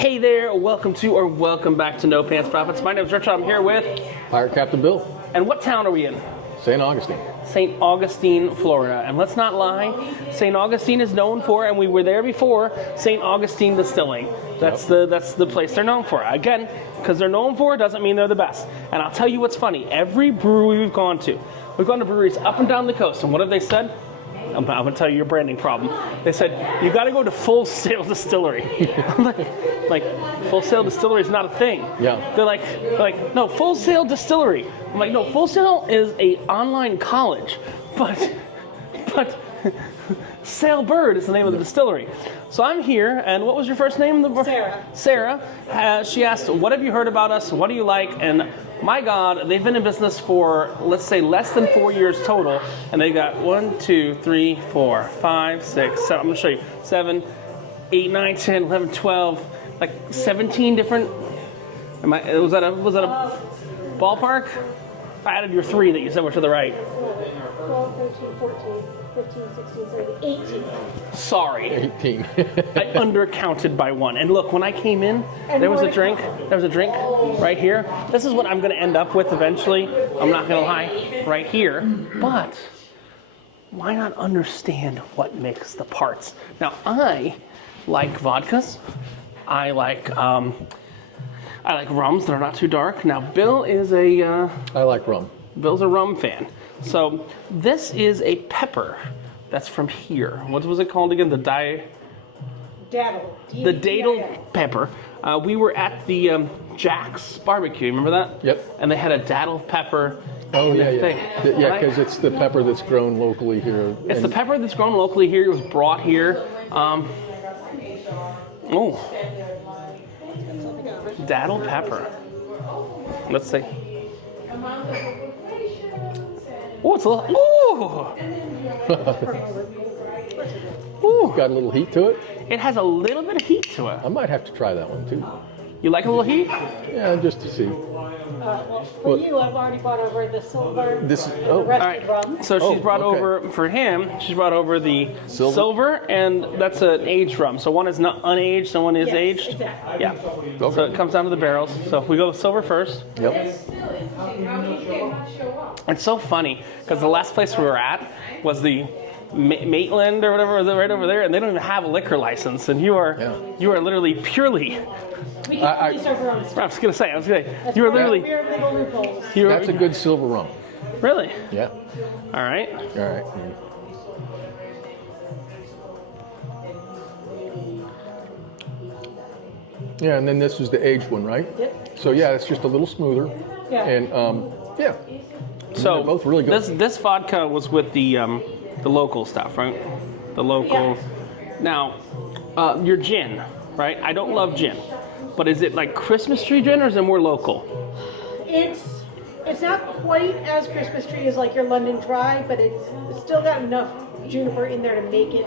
Hey there, welcome back to No Pants Profits. My name is Richard. I'm here with Pirate Captain Bill. And what town are we in? St. Augustine. St. Augustine, Florida. And let's not lie, St. Augustine is known for, and we were there before, St. Augustine Distilling. That's the place they're known for. Again, because they're known for it doesn't mean they're the best. And I'll tell you what's funny. Every brewery we've gone to breweries up and down the coast, and what have they said? I'm going to tell you your branding problem. They said, you got to go to Full Sail Distillery. I'm like, Full Sail Distillery is not a thing. Yeah. They're like, no, Full Sail Distillery. I'm like, no, Full Sail is a online college, but Sailbird is the name of the distillery. So I'm here, and what was your first name? Sarah. Sarah. She asked, what have you heard about us? What do you like? And my God, they've been in business for, let's say, less than 4 years total, and they got 1, 2, 3, 4, 5, 6, 7. I'm going to show you 7, 8, 9, 10, 11, 12, like 17 different. Was that a ballpark? I added your 3 that you said were to the right. 12, 13, 14, 15, 16, 17, 18. Sorry. 18. I undercounted by 1. And look, when I came in, there was a drink right here. This is what I'm going to end up with eventually. I'm not going to lie, right here. But why not understand what makes the parts? Now, I like vodkas. I like rums that are not too dark. Now, Bill is I like rum. Bill's a rum fan. So this is a pepper that's from here. What was it called again? The datil pepper. We were at the Jack's barbecue. Remember that? Yep. And they had a datil pepper. Oh, yeah. Thing. Yeah, because it's the pepper that's grown locally here. It's the pepper that's grown locally here. It was brought here. Datil pepper. Let's see. Oh, it's a little. Ooh. Got a little heat to it. It has a little bit of heat to it. I might have to try that one too. You like a little heat? Yeah, just to see. For you, I've already brought over the silver. The All rest right. of rum. So she's brought over, for him, she's brought over the Silver? and that's an aged rum. So one is not unaged and one is aged. Exactly. Yeah. Okay. So it comes down to the barrels. So we go with silver first. Yep. It's so funny because the last place we were at was the Maitland or whatever, was it right over there, and they don't even have a liquor license, and you are literally purely. We can serve our own I stuff. was gonna say, you are literally. We're legal loopholes. That's a good silver rum. Really? Yeah. All right. All right. Yeah, and then this is the aged one, right? Yep. So yeah, it's just a little smoother. Yeah. And yeah. So they're both really good. This vodka was with the local stuff, right? The local. Yeah. Now, your gin, right? I don't love gin, but is it like Christmas tree gin or is it more local? It's not quite as Christmas tree as like your London Dry, but it's still got enough juniper in there to make it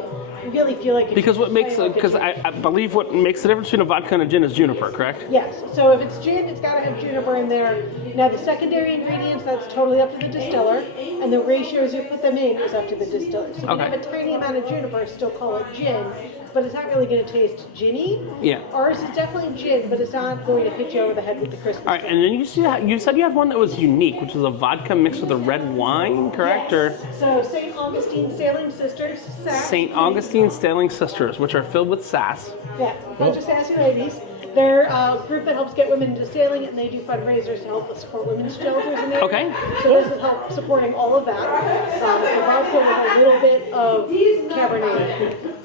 really feel like. Because I believe what makes the difference between a vodka and a gin is juniper, correct? Yes. So if it's gin, it's got to have juniper in there. Now the secondary ingredients, that's totally up to the distiller, and the ratios you put them in is up to the distiller. So if you have a tiny amount of juniper, still call it gin, but it's not really going to taste ginny. Yeah. Ours is definitely gin, but it's not going to hit you over the head with the Christmas. All right, and then you said you had one that was unique, which was a vodka mixed with a red wine, correct? Yes. So St. Augustine Sailing Sisters, sass. St. Augustine Sailing Sisters, which are filled with sass. Yeah, bunch of sassy ladies. They're a group that helps get women into sailing, and they do fundraisers to help support women's shelters in there. Okay. So this will help supporting all of that. It's a vodka with a little bit of Cabernet.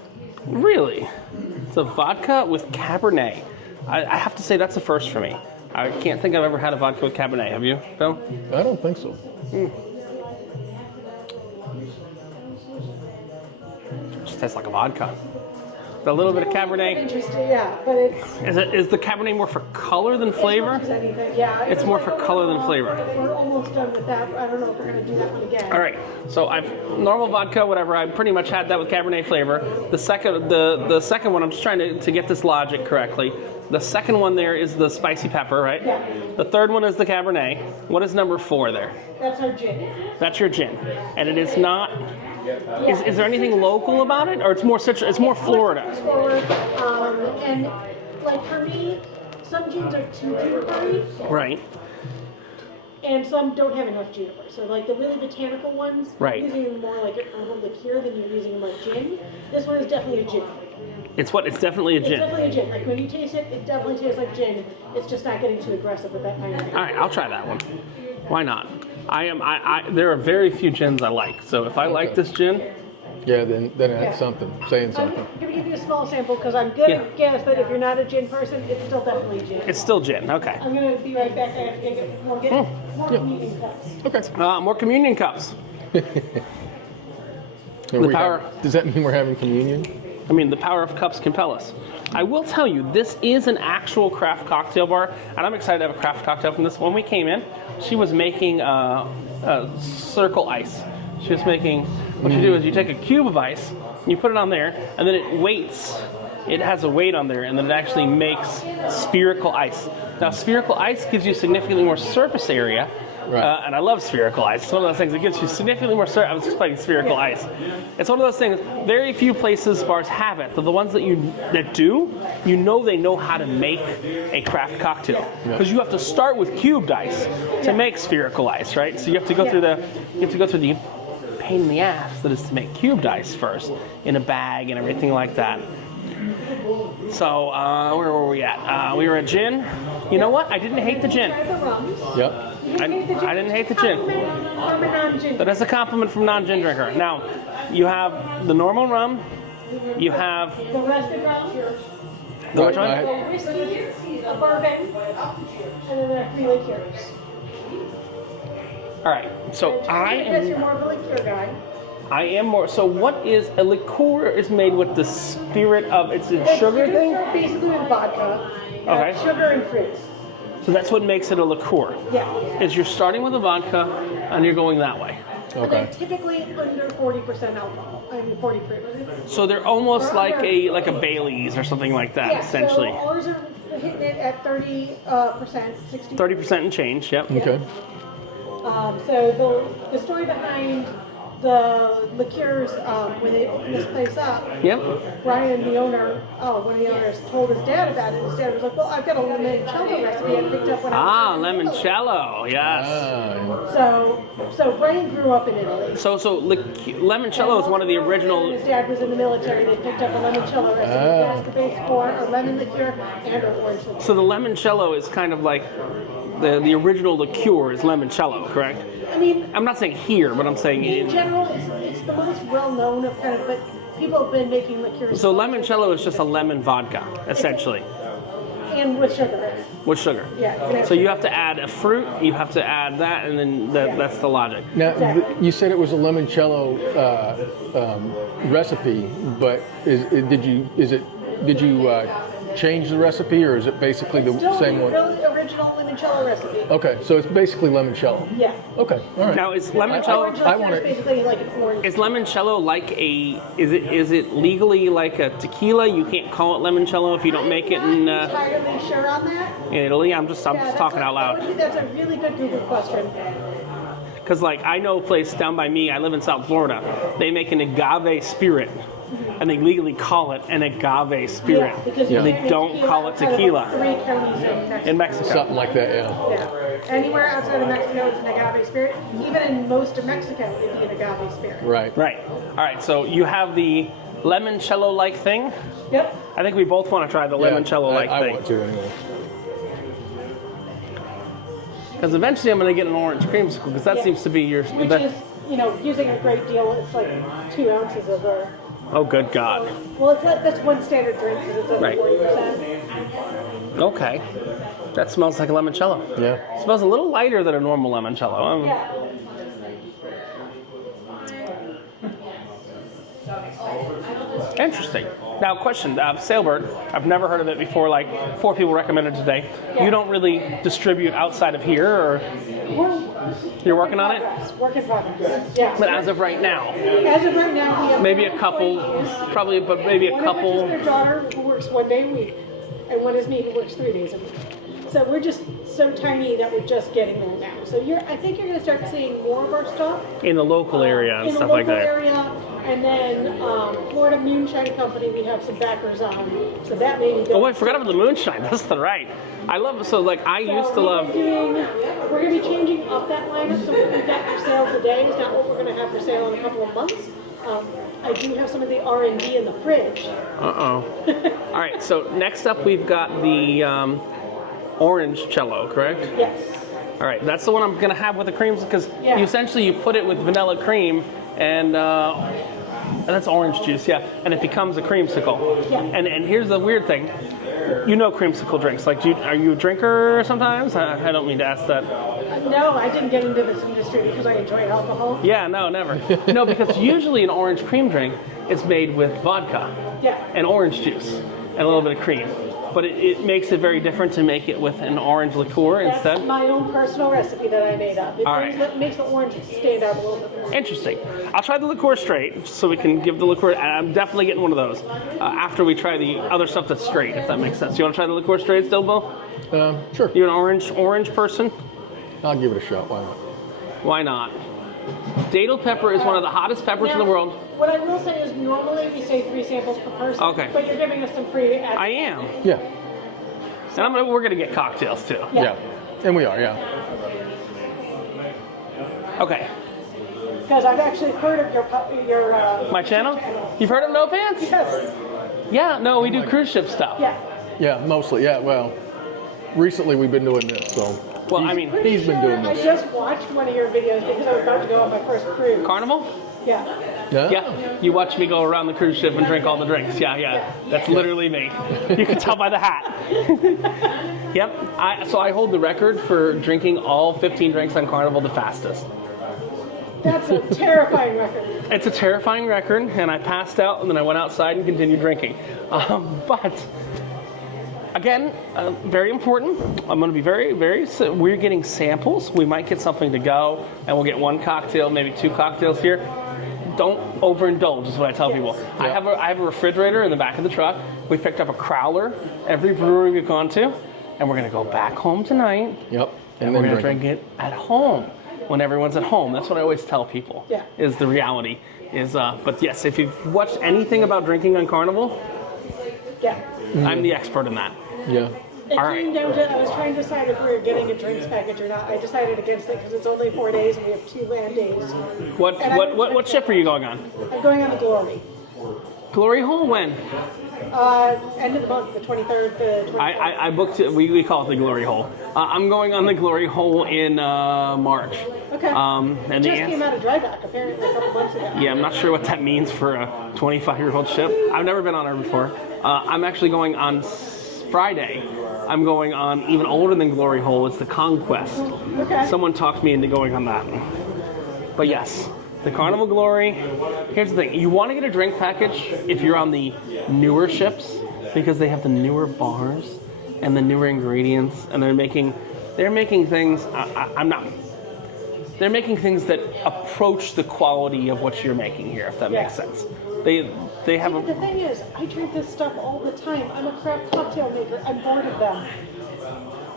Really? It's a vodka with Cabernet. I have to say that's a first for me. I can't think I've ever had a vodka with Cabernet. Have you, Bill? I don't think so. Just tastes like a vodka. A little bit of Cabernet. Interesting, yeah, but it's Is the Cabernet more for color than flavor? anything. Yeah, It's more for color than flavor. We're almost done with that. I don't know if we're going to do that one again. All right, so I've normal vodka, whatever. I pretty much had that with Cabernet flavor. The second one, I'm just trying to get this logic correctly. The second one there is the spicy pepper, right? Yeah. The third one is the Cabernet. What is number 4 there? That's our gin. That's your gin, and it is not. Is there anything local about it, or it's more Florida? Forward, and like for me, some gins are too juniper-y, Right. and some don't have enough juniper. So like the really botanical ones, Right. you're using them more like a herbal liqueur than you're using them like gin. This one is definitely a gin. It's what? It's definitely a It's gin. definitely a gin. Like when you taste it, it definitely tastes like gin. It's just not getting too aggressive with that kind of thing. All right, I'll try that one. Why not? There are very few gins I like. So if I like this gin, Yeah, then Yeah. that's something, saying I'm something. going to give you a small sample because I'm going Yeah. to guess that if you're not a gin person, it's still definitely gin. it's still gin. Okay. I'm going to be right back. I have to get more communion cups. Okay. More communion cups. And power- does that mean we're having communion? I mean, the power of cups compel us. I will tell you, this is an actual craft cocktail bar, and I'm excited to have a craft cocktail from this. When we came in, she was making circle ice. She was making, what you do is you take a cube of ice, you put it on there, and then it weights. It has a weight on there, and then it actually makes spherical ice. Now, spherical ice gives you significantly more surface area, Right. and I love spherical ice. It's one of those things that gives you significantly more I was explaining spherical ice. It's one of those things, very few places, bars have it. But the ones that do, you know how to make a craft cocktail. Because you have to start with cubed ice to make spherical ice, right? So you have to go through the pain in the ass that is to make cubed ice first in a bag and everything like that. So where were we at? We were at gin. You know what? I didn't hate the gin. Try the rums. Yep. I didn't hate the gin. From a non-gin. But that's a compliment from non-gin drinker. Now, you have the normal rum. You have The rusted rum. the which one? The whiskey, a bourbon, and then there are 3 liqueurs. All right. So I guess you're more of a liqueur guy. I am more. So what is a liqueur? Is made with the spirit of it's a sugar It's thing. basically with vodka, Okay. sugar and fruit. So that's what makes it a liqueur. Yeah. Is you're starting with a vodka and you're going that way. And Okay. they're typically under 40% alcohol. I mean 40 proof. So they're almost like a Bailey's or something like that, Yeah, essentially. so ours are hitting it at 30%, 60. 30% and change. Yep. Okay. So the story behind the liqueurs, when they opened this place up, Yep. Brian, one of the owners, told his dad about it. His dad was like, "Well, I've got a limoncello recipe I picked up when I was in Italy." Limoncello. Yes. So Brian grew up in Italy. So limoncello is one of the original. His dad was in the military. They picked up a limoncello recipe. That's the base for a lemon liqueur and an orange liqueur. So the limoncello is kind of like the original liqueur is limoncello, correct? I mean, I'm not saying here, but I'm saying in general, it's the most well-known of kind of, but people have been making liqueurs. So limoncello is just a lemon vodka, essentially, And with sugar in it. with sugar. Yeah. So you have to add a fruit, you have to add that, and then that's the logic. Now, Exactly. you said it was a limoncello recipe, but did you change the recipe, or is it basically the Still same the one? really original limoncello recipe. Okay, so it's basically limoncello. Yeah. Okay, all right. Now is Orange limoncello liqueur is basically like an orange. is limoncello like is it legally like a tequila? You can't call it limoncello if you don't make it I'm not entirely sure on that. in Italy. I'm just talking out loud. That's a really good Google question. Because, like, I know a place down by me, I live in South Florida, they make an agave spirit, and they legally call it an agave spirit. Yeah, because And you they can't make don't call it outside of tequila 3 counties in in Mexico. Mexico. Something like that, yeah. Yeah. Anywhere outside of Mexico, it's an agave spirit. Even in most of Mexico, it'd be an agave spirit. Right. Right. All right, so you have the limoncello-like thing. Yep. I think we both want to try the Yeah, limoncello-like I thing. want to anyway. Because eventually I'm going to get an orange creamsicle, because that Yeah. seems to be your... Which is, using a great deal. It's like 2 ounces of her. Oh, good God. Well, that's one standard drink because it's under Right. 40%. Okay. That smells like a limoncello. Yeah. It smells a little lighter than a normal limoncello. Yeah. Interesting. Now, question, Sailbird, I've never heard of it before, like 4 people recommended today. Yeah. You don't really distribute outside of here, or you're working on it? Work in progress. Yeah. But as of right now, As of right now, we have maybe a couple, probably, but maybe a one of which is couple. their daughter who works 1 day a week, and one is me who works 3 days a week. So we're just so tiny that we're just getting there now. So I think you're going to start seeing more of our stuff In the local area and in the stuff local like that. area, And then Florida Moonshine Company, we have some backers on, so that may be good. Oh, I forgot about the Moonshine. That's the right. I love, so like I used to love. We're going to be changing up that lineup, so what we've got for sale today is not what we're going to have for sale in a couple of months. I do have some of the R&D in the fridge. Uh-oh. All right, so next up we've got the orange cello, correct? Yes. All right, that's the one I'm gonna have with the creams because Yeah. you essentially put it with vanilla cream and that's orange juice, yeah, and it becomes a creamsicle. Yeah. And here's the weird thing, you know creamsicle drinks. Like, are you a drinker sometimes? I don't mean to ask that. No, I didn't get into this industry because I enjoy alcohol. Yeah, no, never. No, because usually an orange cream drink is made with vodka Yeah. and orange juice and a little bit of cream. But it makes it very different to make it with an orange liqueur That's instead. my own personal recipe that I made up. It All right. makes the orange stand out a little bit more. Interesting. I'll try the liqueur straight so we can give the liqueur. I'm definitely getting one of those after we try the other stuff that's straight, if that makes sense. You want to try the liqueur straight still, Bill? Sure. You an orange person? I'll give it a shot. Why not? Why not? Datil pepper is one of the hottest peppers in the world. What I will say is normally we say 3 samples per person. Okay. But you're giving us some free. I am. Yeah. And we're going to get cocktails too. Yeah. And we are, yeah. Okay. Because I've actually heard of your My channel? You've heard of No Pants? Yes. Yeah, no, we do cruise ship stuff. Yeah. Yeah, mostly. Yeah, well, recently we've been doing this, so. Well, I mean, He's been doing I this. just watched one of your videos because I was about to go on my first cruise. Carnival? Yeah. Yeah? Yeah, you watch me go around the cruise ship and drink all the drinks. Yeah. That's literally me. You can tell by the hat. Yep. So I hold the record for drinking all 15 drinks on Carnival the fastest. That's a terrifying record. It's a terrifying record, and I passed out, and then I went outside and continued drinking. But again, very important. I'm going to be very, we're getting samples. We might get something to go, and we'll get 1 cocktail, maybe 2 cocktails here. Don't overindulge is what I tell people. I have a refrigerator in the back of the truck. We picked up a crowler every brewery we've gone to, and we're going to go back home tonight. Yep. And we're going to drink it at home when everyone's at home. That's what I always tell people. Yeah. Is the reality. But yes, if you've watched anything about drinking on Carnival, Yeah. I'm the expert in that. Yeah. It All right. came down to, I was trying to decide if we were getting a drinks package or not. I decided against it because it's only 4 days and we have 2 land days. What ship are you going on? I'm going on the Glory. Glory Hole when? End of the month, the 23rd, the 24th. I booked it. We call it the Glory Hole. I'm going on the Glory Hole in March. Okay. And It the just came out of dry dock apparently a couple months ago. Yeah, I'm not sure what that means for a 25-year-old ship. I've never been on her before. I'm actually going on Friday. I'm going on even older than Glory Hole. It's the Conquest. Okay. Someone talked me into going on that. But yes, the Carnival Glory. Here's the thing. You want to get a drink package if you're on the newer ships because they have the newer bars and the newer ingredients, and they're making things. They're making things that approach the quality of what you're making here, if that makes sense. They have The thing is, I drink this stuff all the time. I'm a craft cocktail maker. I'm bored of them.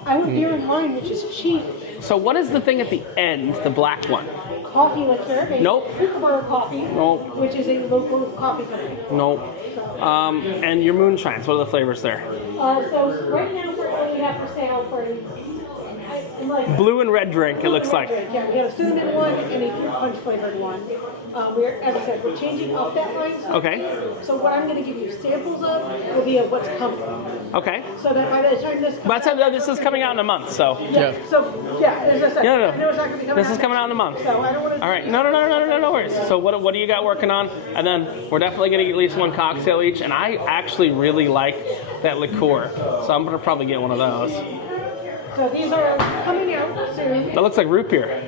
I want beer and wine, which is cheap. So what is the thing at the end, the black one? Coffee liqueur. Made Nope. Kookaburra Coffee. Nope. Which is a local coffee company. Nope. And your moonshines, what are the flavors there? So right now we're only have for sale for like Blue and red drink, it looks like. Yeah, we have a cinnamon one and a fruit punch flavored one. As I said, we're changing up that line. Okay. So what I'm going to give you samples of will be of what's coming. Okay. So that by the time this comes By the time this is coming out in a month, so. Yeah. So as I said, No. I know it's not going to be coming This is coming out in a month. So I don't want to. All right. No worries. So what do you got working on? And then we're definitely going to get at least 1 cocktail each. And I actually really like that liqueur, so I'm going to probably get one of those. So these are coming out soon. That looks like root beer.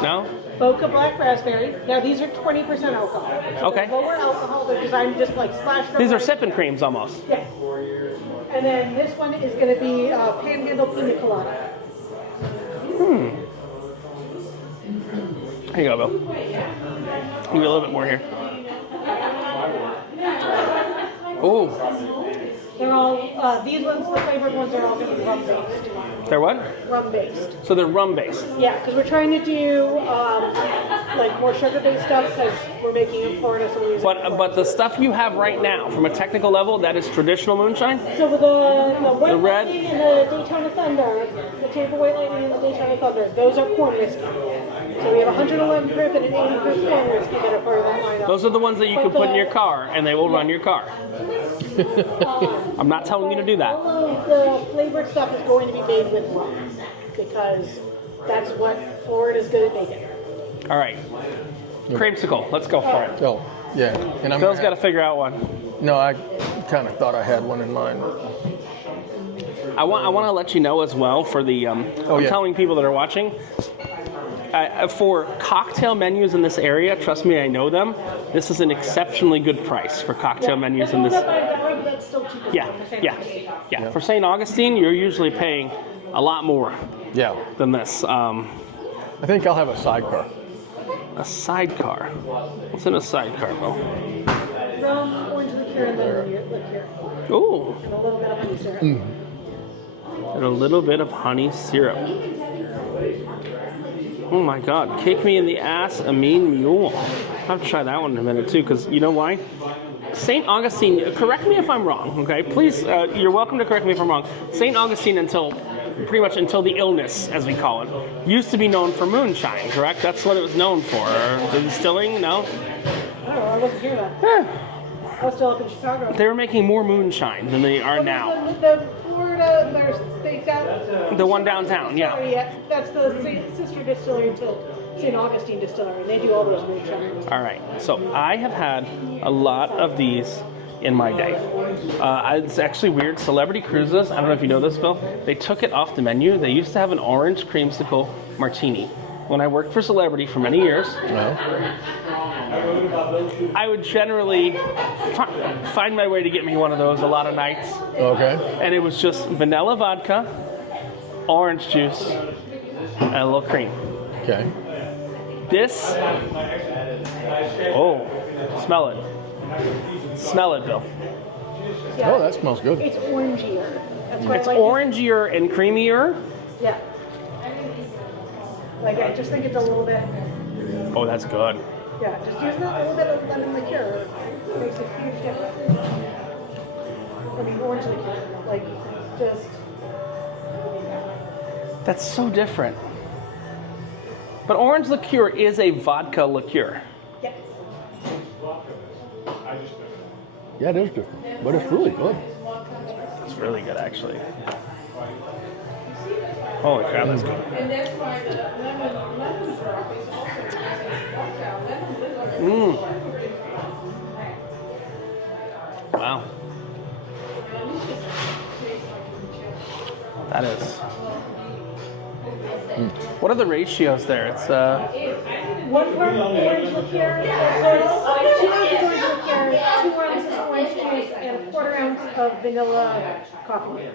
No? Boca Black Raspberry. Now these are 20% alcohol. So Okay. they're lower alcohol. They're designed just like splashed. These are over. sipping creams almost. Yeah. And then this one is going to be Panhandle Pina Colada. Here you go, Bill. Give me a little bit more here. Oh, They're all, these ones, the flavored ones are all going to be rum-based. they're what? Rum-based. So they're rum based. Yeah, because we're trying to do like more sugar-based stuff because we're making it in Florida, so we're using it. But the stuff you have right now, from a technical level, that is traditional moonshine. So with the White The red? Lightning and the Daytona Thunder, the Tampa White Lightning and the Daytona Thunder, those are corn whiskey. So we have 111 proof and an 80 proof corn whiskey that are part of that lineup. Those are the ones that you can put in your car, and they will run your car. I'm not telling you to do that. All of the flavored stuff is going to be made with rum because that's what Florida's good at making. All right. Creamsicle. Let's go for it. Oh, yeah. And Phil's got to figure out one. No, I kind of thought I had one in mind. I want to let you know as well for the. I'm telling people that are watching. For cocktail menus in this area, trust me, I know them. This is an exceptionally good price for cocktail menus in this. That's still cheap. Yeah. For St. Augustine, you're usually paying a lot more than this. I think I'll have a sidecar. A sidecar. What's in a sidecar, Bill? Rum, orange liqueur, and lemon liqueur. Ooh. And a little bit of honey syrup. And a little bit of honey syrup. Oh my God, kick me in the ass, a mean mule. I'll have to try that one in a minute too, because you know why? St. Augustine, correct me if I'm wrong, okay? Please, you're welcome to correct me if I'm wrong. St. Augustine, pretty much until the illness, as we call it, used to be known for moonshine, correct? That's what it was known for. The distilling, no? I don't know, I wasn't here then. I was still up in Chicago. They were making more moonshine than they are now. The Florida, they've got... The one downtown, yeah. That's the sister distillery to St. Augustine Distillery. They do all those moonshines. All right, so I have had a lot of these in my day. It's actually weird. Celebrity Cruises, I don't know if you know this, Bill, they took it off the menu. They used to have an orange creamsicle martini. When I worked for Celebrity for many years, I would generally find my way to get me one of those a lot of nights. Okay. And it was just vanilla vodka, orange juice, and a little cream. Okay. This, smell it. Smell it, Bill. Yeah. Oh, that smells good. It's orangier. That's why It's I like orangier and creamier. Yeah. Like, I just think it's a little bit... Oh, that's good. Yeah, just using a little bit of lemon liqueur makes a huge difference. I mean, orange liqueur, like, just... That's so different. But orange liqueur is a vodka liqueur. Yeah. Yeah, it is different, but it's really good. It's really good, actually. Holy crap, that's good. Wow. That is. What are the ratios there? It's 1 part orange liqueur, so it's 2 ounces orange liqueur, 2 ounces orange juice, and a quarter ounce of vanilla coffee.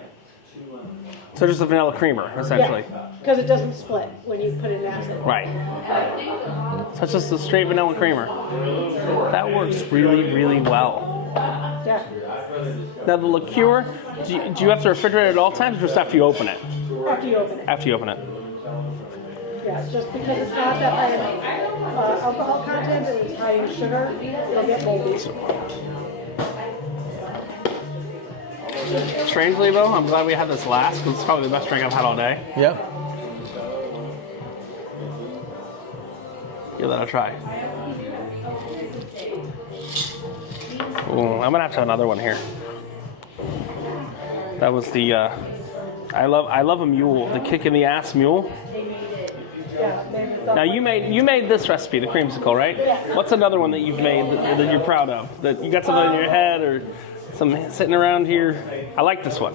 so just a vanilla creamer, essentially. Because it doesn't split when you put it in acid. Right. So it's just a straight vanilla creamer. That works really, really well. Yeah. Now the liqueur, do you have to refrigerate it at all times, or just after you open it? After you open it. After you open it. Yeah, just because it's not that high in alcohol content and it's high in sugar, it'll get moldy. Strangely though, I'm glad we had this last, because it's probably the best drink I've had all day. Yeah. Give that a try. Ooh, I'm gonna have to have another one here. That was the I love a mule, the kick in the ass mule. Now you made this recipe, the creamsicle, right? What's another one that you've made that you're proud of? That you got something in your head or something sitting around here? I like this one.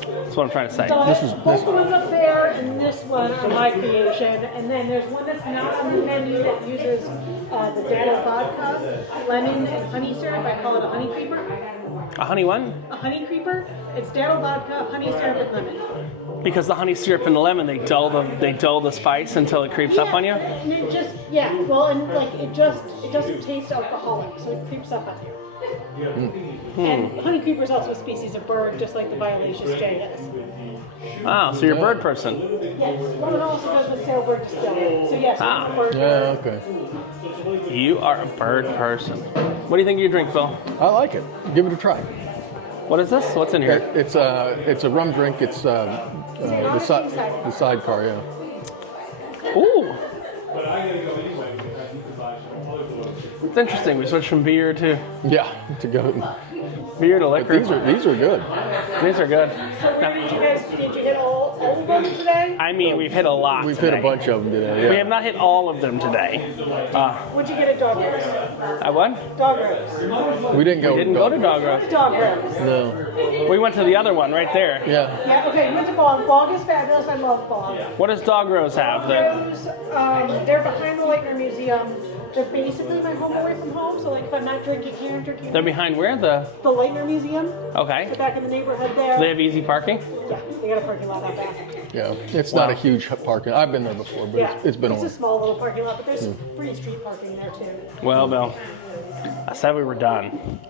That's what I'm trying to say. Both the ones up there and this one are my creation, and then there's one that's not on the menu that uses the dado vodka, lemon, and honey syrup. I call it a honey creeper. A honey one? A honey creeper. It's dado vodka, honey syrup, and lemon. Because the honey syrup and the lemon, they dull the spice until it creeps up on you. And it just well, and like it doesn't taste alcoholic, so it creeps up on you. And honey creeper is also a species of bird, just like the violaceous jay is. Oh, so you're a bird person. Yes, well, it also goes with Sailbird Distillery. So yes, Ah. bird. Yeah, okay. You are a bird person. What do you think of your drink, Phil? I like it. Give it a try. What is this? What's in here? It's a rum drink. It's the sidecar. Yeah. Ooh. It's interesting. We switched from beer to Yeah. To go. beer to liquor. These are good. These are good. Did you hit all of them today? I mean, we've hit a lot. We've today. hit a bunch of them today. Yeah. We have not hit all of them today. Would you get a dog roast? I what? Dog roast. We didn't go. We didn't go to dog roast. Dog roast. No. We went to the other one right there. Yeah. Yeah, okay, went to Bog. Bog is fabulous. I love Bog. What does Dog Rose have? Those, they're behind the Lightner Museum. They're basically my home away from home. So, like, if I'm not drinking here, I'm drinking They're behind where? the Lightner Museum. Okay. So back in the neighborhood there. They have easy parking? Yeah, they got a parking lot out back. Yeah. It's not a huge parking. I've been there before, but Yeah, it's been it's on. a small little parking lot, but there's free street parking there too. Well, Bill, I said we were done.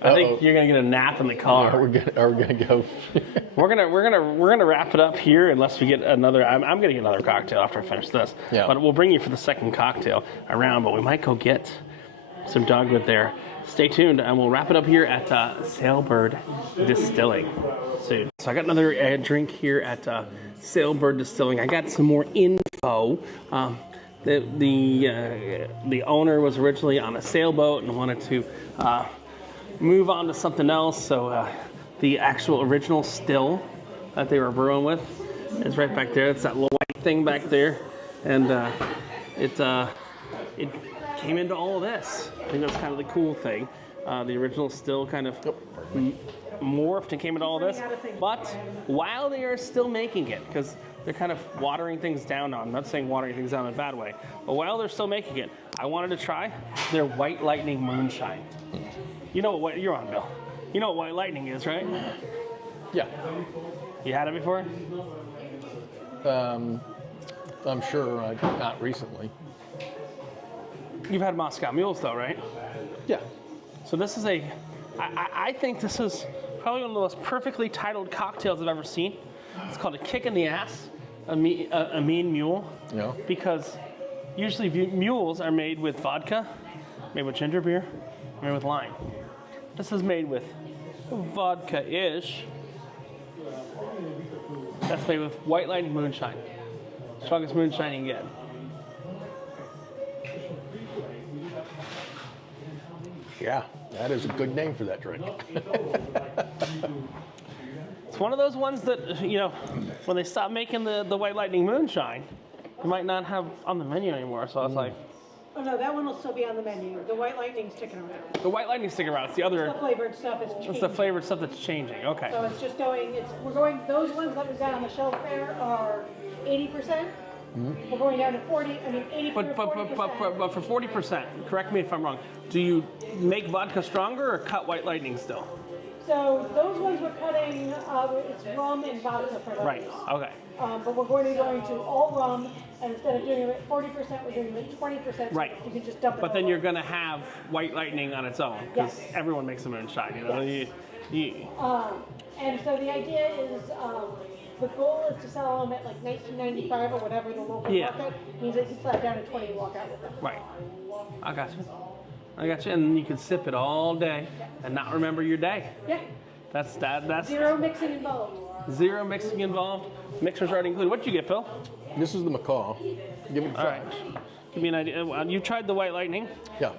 I think you're gonna get a nap in the car. Are we gonna go? We're gonna wrap it up here unless we get another. I'm gonna get another cocktail after I finish this. Yeah. But we'll bring you for the second cocktail around. But we might go get some dogwood there. Stay tuned, and we'll wrap it up here at Sailbird Distilling soon. So I got another drink here at Sailbird Distilling. I got some more info. The owner was originally on a sailboat and wanted to move on to something else. So the actual original still that they were brewing with is right back there. It's that little white thing back there, and it came into all of this. I think that's kind of the cool thing. The original still kind of morphed and came into all of this. But while they are still making it, because they're kind of watering things down now. I'm not saying watering things down in a bad way, but while they're still making it, I wanted to try their White Lightning Moonshine. You know what you're on, Bill. You know what White Lightning is, right? Yeah. You had it before? I'm sure. Not recently. You've had Moscow Mules, though, right? Yeah. So this is I think this is probably one of the most perfectly titled cocktails I've ever seen. It's called a kick in the ass, a mean mule. Yeah. Because usually mules are made with vodka, made with ginger beer, made with lime. This is made with vodka-ish. That's made with White Lightning Moonshine. Strongest moonshine you can get. Yeah. That is a good name for that drink. It's one of those ones that, you know, when they stop making the White Lightning Moonshine, they might not have on the menu anymore. So I was like, Oh no, that one will still be on the menu. The White Lightning's sticking around. the White Lightning's sticking around. It's the other, The flavored stuff is changing. it's the flavored stuff that's changing. Okay. So it's just going, we're going, those ones that we've got on the shelf there are 80%. We're going down to 40, I mean 80 But for 40%, correct me if I'm wrong, do you make vodka stronger or cut White Lightning still? So those ones we're cutting, it's rum and vodka for those. Right, okay. But we're going to all rum, and instead of doing it at 40%, we're doing it at 20%. Right. You can just dump it But then all you're over. going to have White Lightning on its own, because Yes. everyone makes a moonshine, you know? Yes. And so the idea is, the goal is to sell them at like $19.95 or whatever the local Yeah. market means that you slap down to 20 and walk out with them. Right. I got you. And you can sip it all day and not remember your day. Yeah. That's Zero mixing involved. zero mixing involved. Mixers already included. What did you get, Phil? This is the macaw. Give it a try. All right. Give me an idea. You tried the White Lightning. Yeah.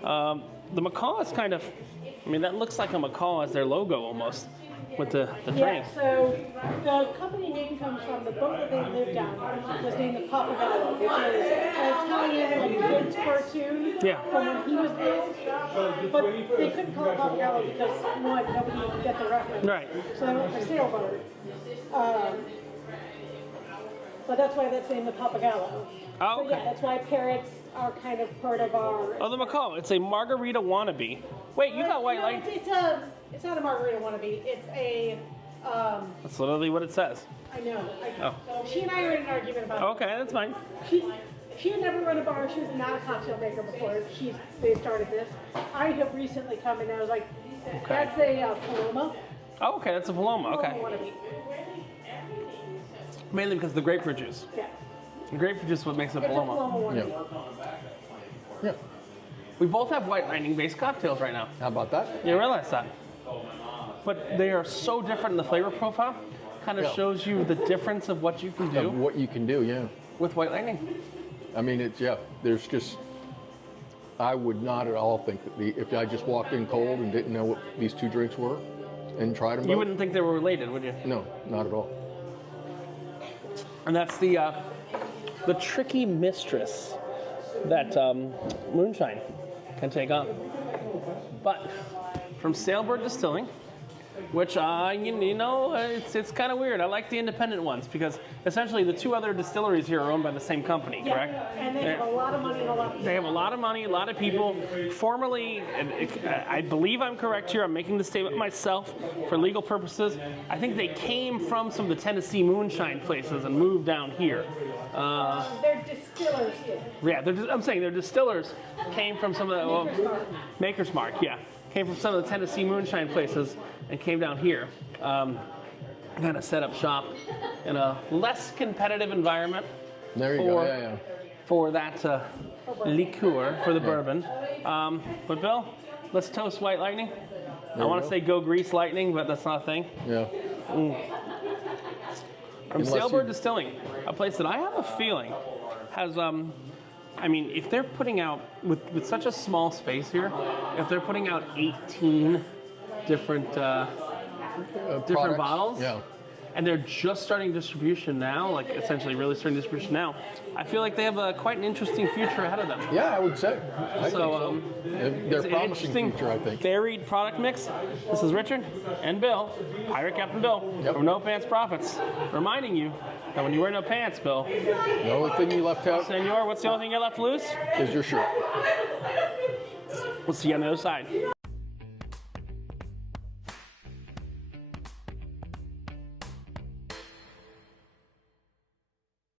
The macaw is kind of, I mean, that looks like a macaw as their logo almost with the Yeah, drink. so the company name comes from the boat that they lived on, was named the Papagallo, which is an Italian kids cartoon Yeah. from when he was little. But they couldn't call it Papagallo because one, nobody would get the reference. Right. So they went for Sailbird. But that's why that's named the Papagallo. Oh, So yeah, okay. that's why parrots are kind of part of our. Oh, the macaw. It's a margarita wannabe. Wait, you got White No, Lightning? It's not a margarita wannabe. It's a. That's literally what it says. I know. Oh. She and I were in an argument about it. Okay, that's fine. She had never run a bar. She was not a cocktail maker before they started this. I have recently come and I was like, that's a Paloma. Oh, okay, that's a Paloma. Okay. Paloma wannabe. Mainly because of the grapefruit juice. Yeah. Grapefruit juice is what makes it It's a Paloma. Paloma one. Yeah. Yeah. We both have white lightning based cocktails right now. How about that? You realize that? But they are so different in the flavor profile. Kind of Yeah. shows you the difference of what you can do Of what you can do, yeah. with white lightning. I mean, it's, yeah, there's just, I would not at all think that if I just walked in cold and didn't know what these two drinks were and tried them both. You wouldn't think they were related, would you? No, not at all. And that's the tricky mistress that Moonshine can take on. But from Sailbird Distilling, which it's kind of weird. I like the independent ones because essentially the two other distilleries here are owned by the same company, Yeah, correct? and they have a lot of money and a lot of people. They have a lot of money, a lot of people. Formerly, and I believe I'm correct here, I'm making this statement myself for legal purposes. I think they came from some of the Tennessee Moonshine places and moved down here. They're distillers. Yeah, I'm saying their distillers came from some of the Maker's Mark, yeah. Came from some of the Tennessee Moonshine places and came down here. Kind of set up shop in a less competitive environment. There you go, yeah. For that liqueur, for the bourbon. But Bill, let's toast White Lightning. I want to say go grease lightning, but that's not a thing. Yeah. From Unless Sailbird you- Distilling, a place that I have a feeling has, I mean, if they're putting out, with such a small space here, if they're putting out 18 different Products, bottles, Yeah. and they're just starting distribution now, like essentially really starting distribution now, I feel like they have quite an interesting future ahead of them. Yeah, I would say. I So, think so. They're It's an promising interesting, future, I think. varied product mix. This is Richard and Bill, Pirate Captain Bill, Yep. from No Pants Profits, reminding you that when you wear no pants, Bill, The only thing you left out Senor, what's the only thing you left loose? is your shirt. We'll see you on the other side.